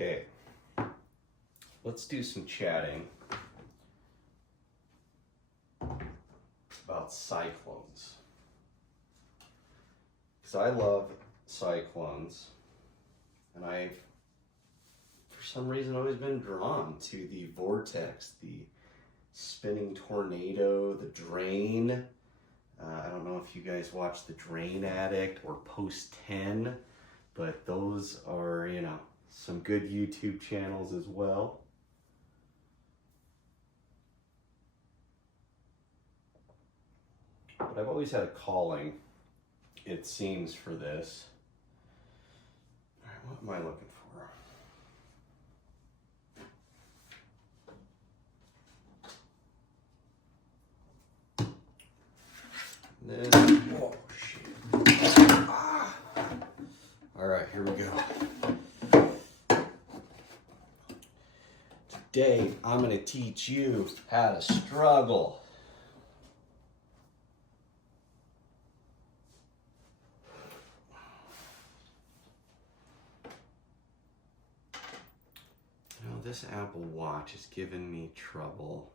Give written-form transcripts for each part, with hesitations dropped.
Okay, let's do some chatting about cyclones. Because I love cyclones, and I've, for some reason, always been drawn to the vortex, the spinning tornado, the drain. I don't know if you guys watch The Drain Addict or Post 10, but those are, you know, some good YouTube channels as well. But I've always had a calling, it seems, for this. All right, what am I looking for? This, oh shit. Ah. All right, here we go. Today, I'm going to teach you how to struggle. You know, this Apple Watch is giving me trouble.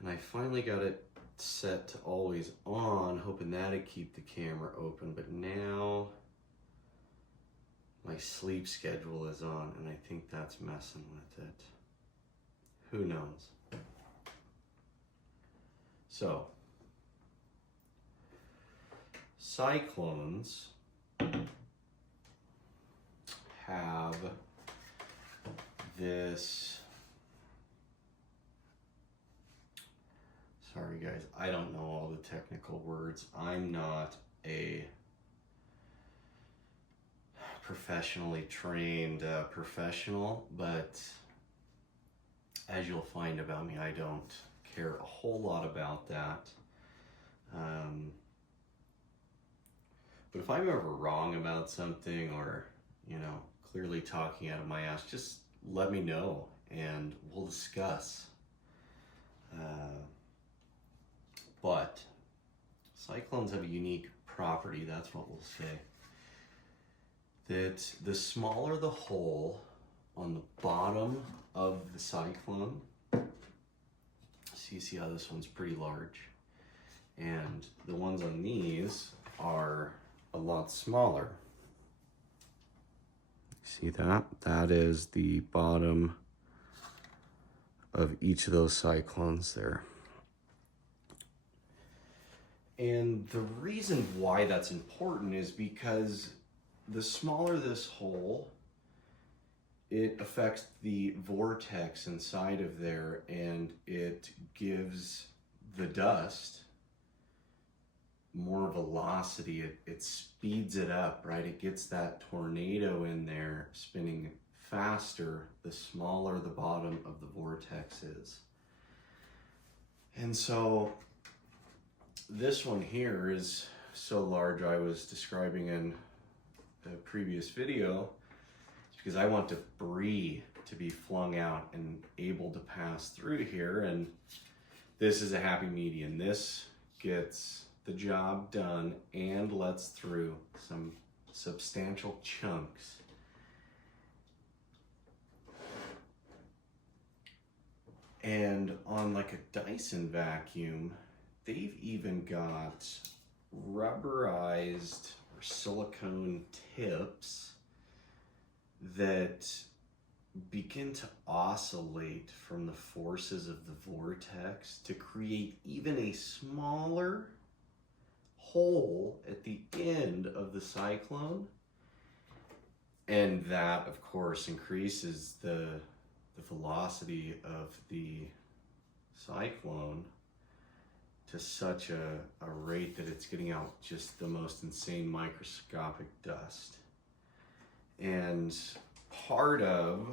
And I finally got it set to always on, hoping that'd keep the camera open, but now my sleep schedule is on, and I think that's messing with it. Who knows? So, cyclones have this. Sorry guys, I don't know all the technical words. I'm not a professionally trained professional, but as you'll find about me, I don't care a whole lot about that. But if I'm ever wrong about something, or, you know, clearly talking out of my ass, just let me know and we'll discuss. But cyclones have a unique property, that's what we'll say, that the smaller the hole on the bottom of the cyclone, so you see how this one's pretty large, and the ones on these are a lot smaller. See that? That is the bottom of each of those cyclones there. And the reason why that's important is because the smaller this hole, it affects the vortex inside of there, and it gives the dust more velocity. It speeds it up, right? It gets that tornado in there spinning faster the smaller the bottom of the vortex is. And so this one here is so large, I was describing in a previous video, because I want debris to be flung out and able to pass through here, and this is a happy medium. This gets the job done and lets through some substantial chunks. And on like a Dyson vacuum, they've even got rubberized or silicone tips that begin to oscillate from the forces of the vortex to create even a smaller hole at the end of the cyclone. And that, of course, increases the velocity of the cyclone to such a rate that it's getting out just the most insane microscopic dust. And part of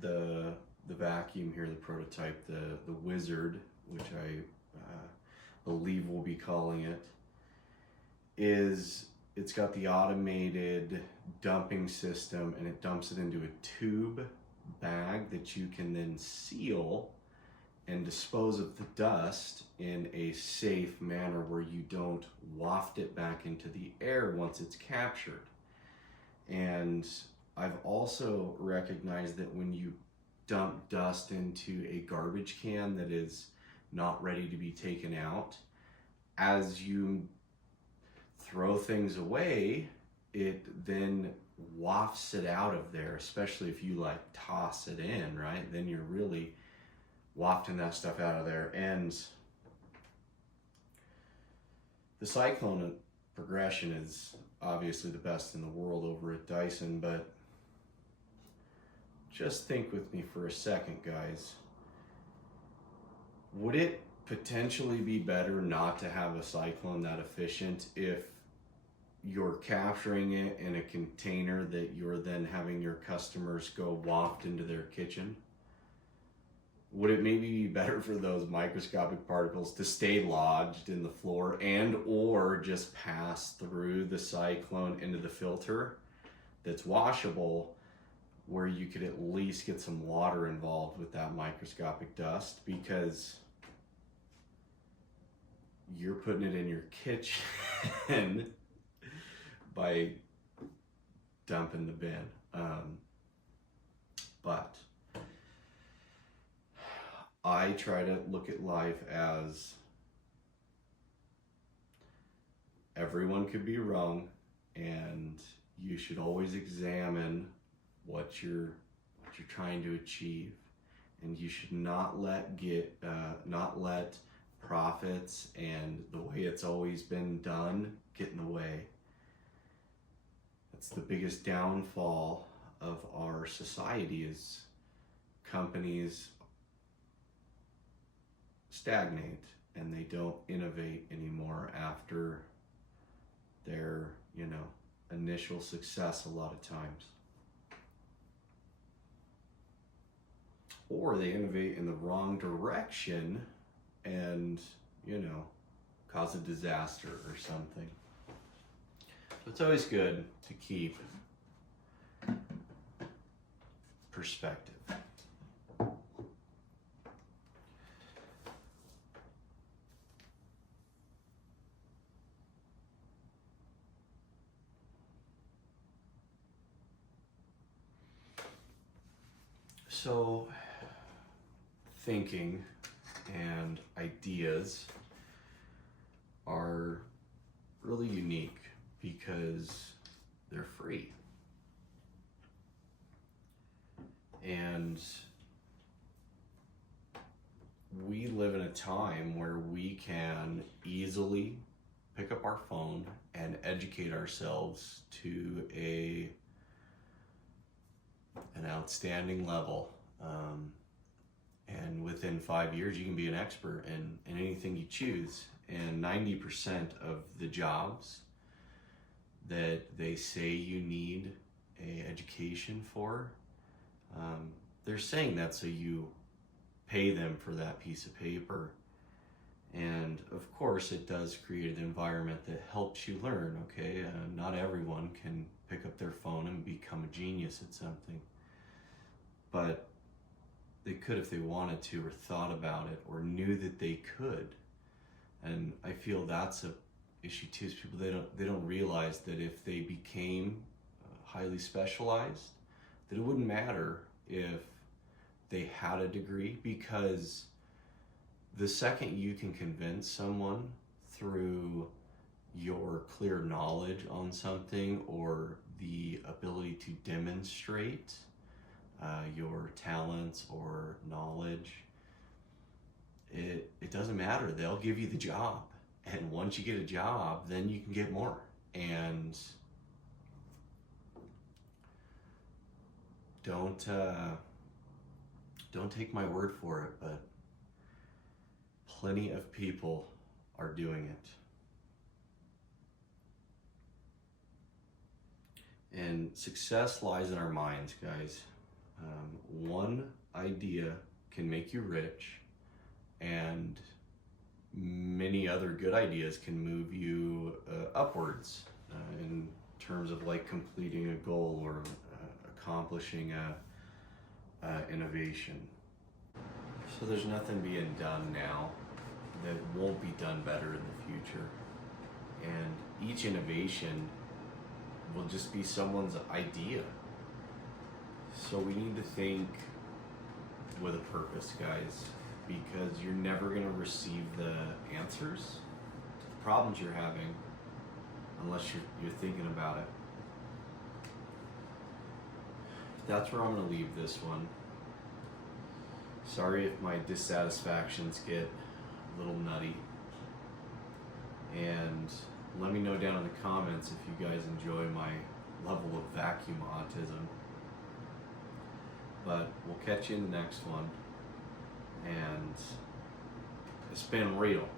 the vacuum here, the prototype, the Wizard, which I believe we'll be calling it, is it's got the automated dumping system, and it dumps it into a tube bag that you can then seal and dispose of the dust in a safe manner where you don't waft it back into the air once it's captured. And I've also recognized that when you dump dust into a garbage can that is not ready to be taken out, as you throw things away, it then wafts it out of there, especially if you like toss it in, right? Then you're really wafting that stuff out of there. And the cyclone progression is obviously the best in the world over at Dyson, but just think with me for a second, guys. Would it potentially be better not to have a cyclone that efficient if you're capturing it in a container that you're then having your customers go waft into their kitchen? Would it maybe be better for those microscopic particles to stay lodged in the floor and or just pass through the cyclone into the filter that's washable, where you could at least get some water involved with that microscopic dust, because you're putting it in your kitchen by dumping the bin. But I try to look at life as everyone could be wrong, and you should always examine what you're trying to achieve, and you should not let profits and the way it's always been done get in the way. That's the biggest downfall of our society, is companies stagnate and they don't innovate anymore after their, initial success a lot of times. Or they innovate in the wrong direction and, cause a disaster or something. So it's always good to keep perspective. So, thinking and ideas are really unique because they're free. And we live in a time where we can easily pick up our phone and educate ourselves to an outstanding level. And within 5 years, you can be an expert in anything you choose. And 90% of the jobs that they say you need an education for, they're saying that so you pay them for that piece of paper. And of course, it does create an environment that helps you learn, okay? Not everyone can pick up their phone and become a genius at something. But they could if they wanted to, or thought about it, or knew that they could. And I feel that's a issue too, is people, they don't realize that if they became highly specialized, that it wouldn't matter if they had a degree, because the second you can convince someone through your clear knowledge on something or the ability to demonstrate your talents or knowledge, it doesn't matter. They'll give you the job. And once you get a job, then you can get more. And don't take my word for it, but plenty of people are doing it. And success lies in our minds, guys. One idea can make you rich, and many other good ideas can move you upwards in terms of like completing a goal or accomplishing a innovation. So there's nothing being done now that won't be done better in the future. And each innovation will just be someone's idea. So we need to think with a purpose, guys, because you're never going to receive the answers to the problems you're having unless you're thinking about it. That's where I'm going to leave this one. Sorry if my dissatisfactions get a little nutty. And let me know down in the comments if you guys enjoy my level of vacuum autism. But we'll catch you in the next one. And it's been real.